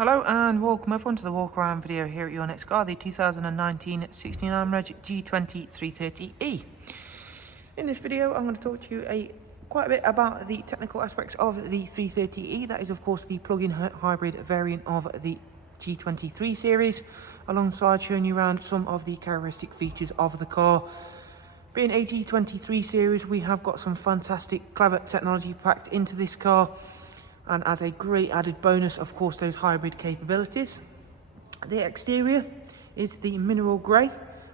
Hello and welcome everyone to the walk around video here at your next car, the 2019 69 Reg G20 330e. In this video I'm going to talk to you quite a bit about the technical aspects of the 330e. That is of course the plug-in hybrid variant of the G23 series, alongside showing you around some of the characteristic features of the car. Being a G23 series, we have got some fantastic clever technology packed into this car. And as a great added bonus, of course, those hybrid capabilities. The exterior is the mineral grey.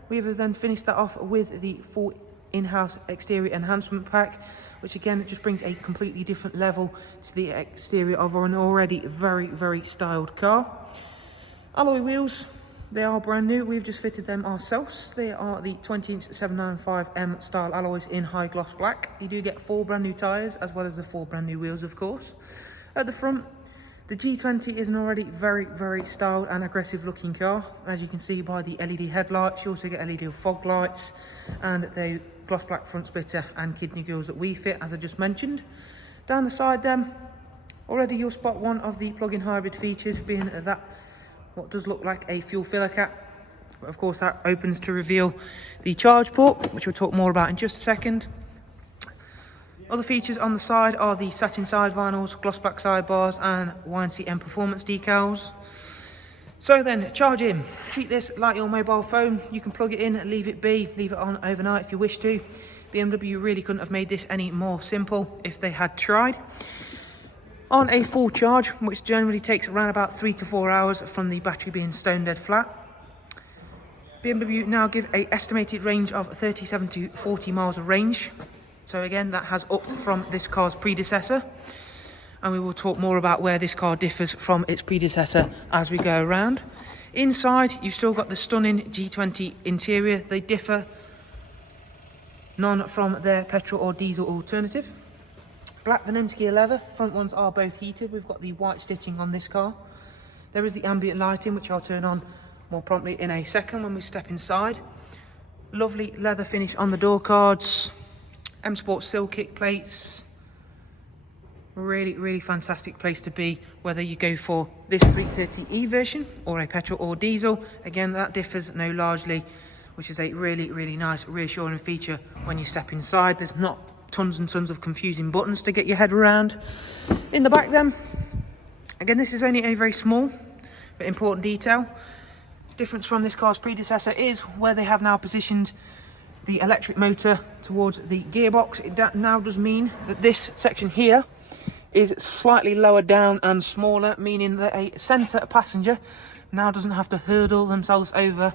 We have then finished that off with the full in-house exterior enhancement pack, which again just brings a completely different level to the exterior of an already very styled car. Alloy wheels, they are brand new. We've just fitted them ourselves. They are the 20-inch 795M style alloys in high gloss black. You do get 4 brand new tyres as well as the 4 brand new wheels, of course. At the front, the G20 is an already very styled and aggressive looking car. As you can see by the LED headlights, you also get LED fog lights and the gloss black front splitter and kidney grills that we fit, as I just mentioned. Down the side then, already you'll spot one of the plug-in hybrid features, being that what does look like a fuel filler cap. But of course that opens to reveal the charge port, which we'll talk more about in just a second. Other features on the side are the satin side vinyls, gloss black sidebars and YNCM performance decals. So then, charge in. Treat this like your mobile phone. You can plug it in, leave it be, leave it on overnight if you wish to. BMW really couldn't have made this any more simple if they had tried. On a full charge, which generally takes around about 3 to 4 hours from the battery being stone dead flat, BMW now give an estimated range of 37 to 40 miles of range. So again, that has upped from this car's predecessor, and we will talk more about where this car differs from its predecessor as we go around. Inside, you've still got the stunning G20 interior. They differ none from their petrol or diesel alternative. Black Venensky leather, front ones are both heated. We've got the white stitching on this car. There is the ambient lighting, which I'll turn on more promptly in a second when we step inside. Lovely leather finish on the door cards. M Sport sill kick plates. Really fantastic place to be, whether you go for this 330e version or a petrol or diesel. Again, that differs no largely, which is a really nice reassuring feature when you step inside. There's not tons and tons of confusing buttons to get your head around. In the back then, again, this is only a very small but important detail. Difference from this car's predecessor is where they have now positioned the electric motor towards the gearbox. It now does mean that this section here is slightly lower down and smaller, meaning that a centre passenger now doesn't have to hurdle themselves over,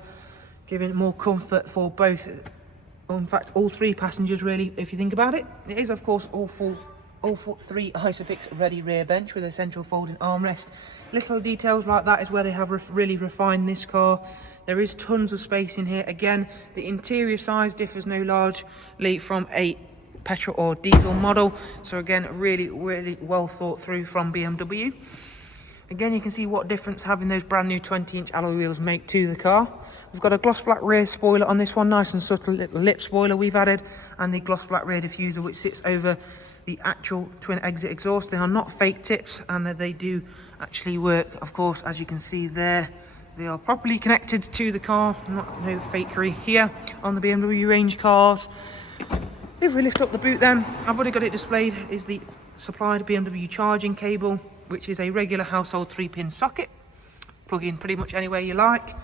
giving more comfort for both, in fact all 3 passengers really, if you think about it. It is of course all 3 Isofix ready rear bench with a central folding armrest. Little details like that is where they have really refined this car. There is tons of space in here. Again, the interior size differs no largely from a petrol or diesel model. So again, really well thought through from BMW. Again, you can see what difference having those brand new 20-inch alloy wheels make to the car. We've got a gloss black rear spoiler on this one, nice and subtle little lip spoiler we've added, and the gloss black rear diffuser which sits over the actual twin exit exhaust. They are not fake tips, and they do actually work, of course, as you can see there. They are properly connected to the car, no fakery here on the BMW range cars. If we lift up the boot then, I've already got it displayed, is the supplied BMW charging cable, which is a regular household 3-pin socket. Plug in pretty much anywhere you like.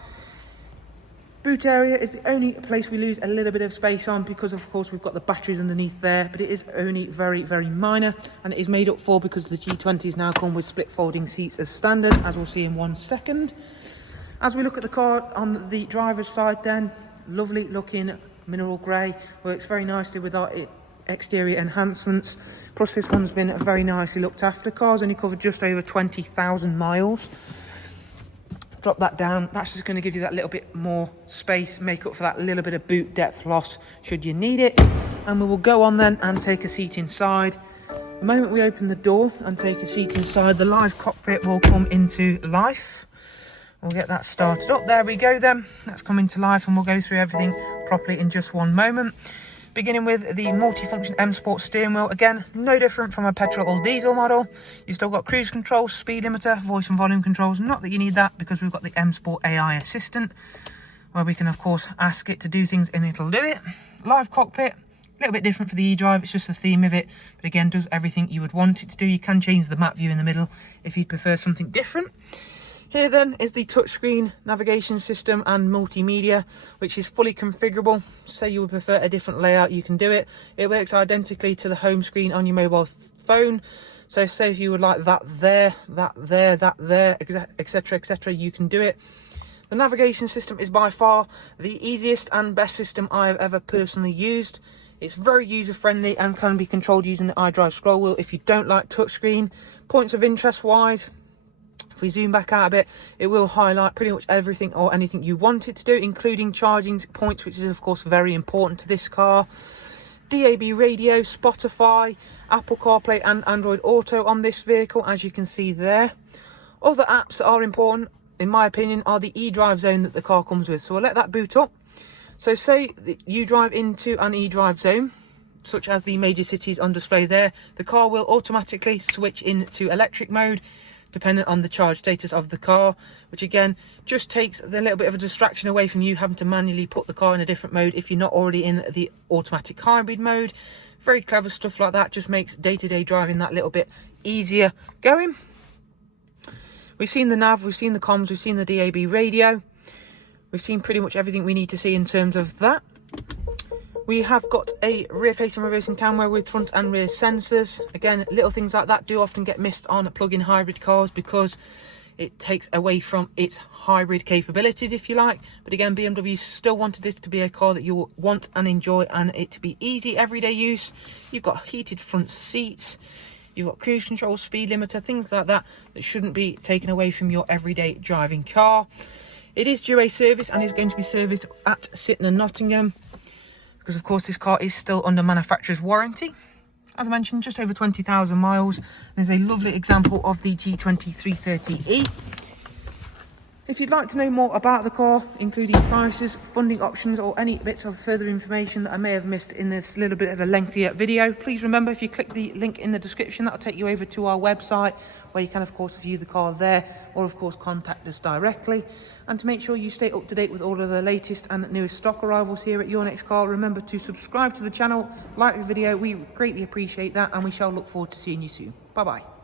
Boot area is the only place we lose a little bit of space on, because of course we've got the batteries underneath there, but it is only very minor, and it is made up for because the G20s now come with split folding seats as standard, as we'll see in 1 second. As we look at the car on the driver's side then, lovely looking mineral grey, works very nicely with our exterior enhancements. Plus this one's been very nicely looked after. Car's only covered just over 20,000 miles. Drop that down, that's just going to give you that little bit more space, make up for that little bit of boot depth loss should you need it. And we will go on then and take a seat inside. The moment we open the door and take a seat inside, the live cockpit will come into life. We'll get that started up. There we go then. That's come into life, and we'll go through everything properly in just 1 moment. Beginning with the multi-function M Sport steering wheel. Again, no different from a petrol or diesel model. You've still got cruise control, speed limiter, voice and volume controls. Not that you need that, because we've got the M Sport AI assistant, where we can of course ask it to do things and it'll do it. Live cockpit, a little bit different for the Edrive, it's just the theme of it, but again does everything you would want it to do. You can change the map view in the middle if you'd prefer something different. Here then is the touchscreen navigation system and multimedia, which is fully configurable. Say you would prefer a different layout, you can do it. It works identically to the home screen on your mobile phone. So say if you would like that there, etc, etc, you can do it. The navigation system is by far the easiest and best system I have ever personally used. It's very user friendly and can be controlled using the iDrive scroll wheel if you don't like touchscreen. Points of interest wise, if we zoom back out a bit, it will highlight pretty much everything or anything you want it to do, including charging points, which is of course very important to this car. DAB radio, Spotify, Apple CarPlay and Android Auto on this vehicle, as you can see there. Other apps that are important, in my opinion, are the eDrive zone that the car comes with. So we'll let that boot up. So say that you drive into an eDrive zone, such as the major cities on display there, the car will automatically switch into electric mode, dependent on the charge status of the car, which again just takes a little bit of a distraction away from you having to manually put the car in a different mode if you're not already in the automatic hybrid mode. Very clever stuff like that, just makes day-to-day driving that little bit easier going. We've seen the nav, we've seen the comms, we've seen the DAB radio, we've seen pretty much everything we need to see in terms of that. We have got a rear-facing reversing camera with front and rear sensors. Again, little things like that do often get missed on plug-in hybrid cars because it takes away from its hybrid capabilities, if you like. But again, BMW still wanted this to be a car that you want and enjoy, and it to be easy everyday use. You've got heated front seats, you've got cruise control, speed limiter, things like that that shouldn't be taken away from your everyday driving car. It is due a service and is going to be serviced at Sydenham, Nottingham, because of course this car is still under manufacturer's warranty. As I mentioned, just over 20,000 miles. There's a lovely example of the G20 330e. If you'd like to know more about the car, including prices, funding options, or any bits of further information that I may have missed in this little bit of a lengthier video, please remember, if you click the link in the description, that'll take you over to our website, where you can of course view the car there, or of course contact us directly. And to make sure you stay up to date with all of the latest and newest stock arrivals here at Your Next Car, remember to subscribe to the channel, like the video, we greatly appreciate that, and we shall look forward to seeing you soon. Bye bye.